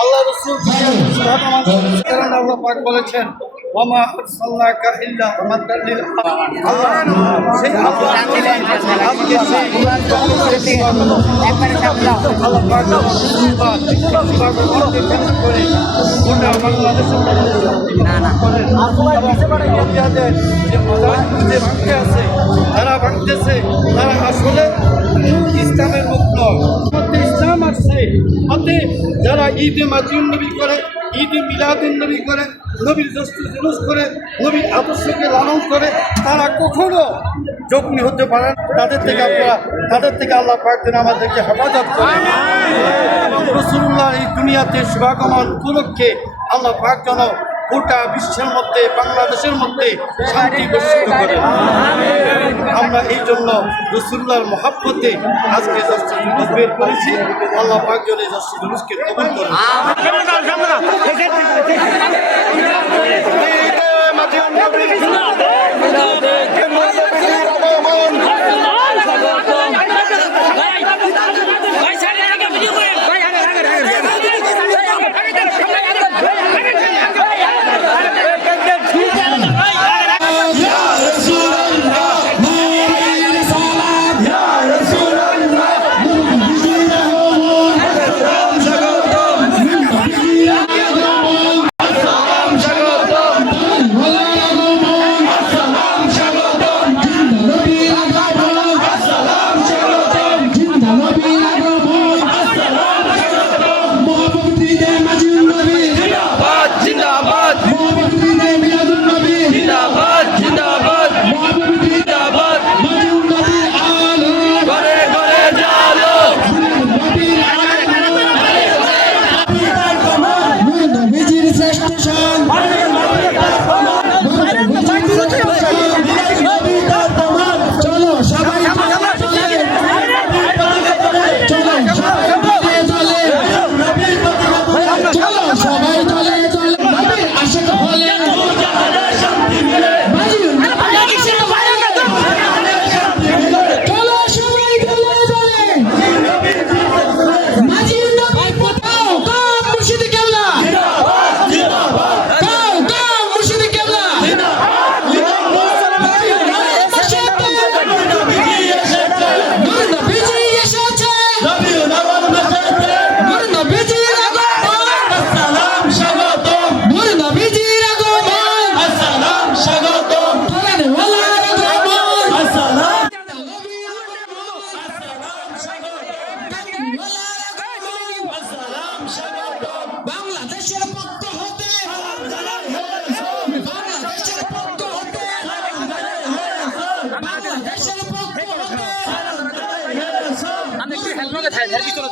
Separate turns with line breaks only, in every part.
আল্লাহ রসুল আল্লাহ পাক বলেছেন তারা ভাঙতেছে তারা আসলে ইসলামের মুখ নয় ইসলাম আসছে যারা ঈদে মাজিউন করে ঈদে মিলাদুন নবী করে, নবীর দস্ত জুলুস করে, নবীর আদর্শকে লালন করে, তারা কখনো জখমি হতে পারে তাদের থেকে আপনারা তাদের থেকে আল্লাহ পাক যেন আমাদেরকে হেফাজত করে। এবং রসুল্লাহ এই দুনিয়াতে শুভাগমন উপলক্ষে আল্লাহ পাক যেন গোটা বিশ্বের মধ্যে, বাংলাদেশের মধ্যে শান্তি বর্ষিত করে। আমরা এই জন্য রসুল্লার মহাব্বতে আজকে দশটি জুলুস বের করেছি। আল্লাহ পাক যেন এই দশটি জুলুসকে কবুল করে
জিন্দাবাদ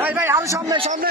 ভাই ভাই আরও সামনে সামনে।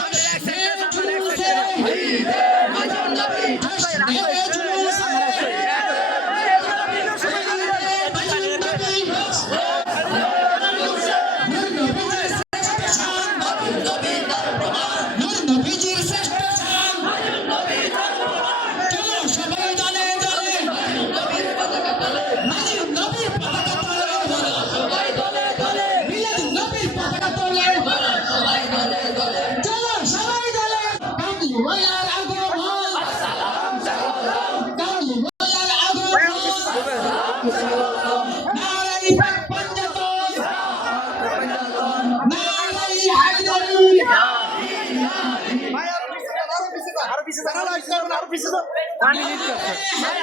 যান, আরও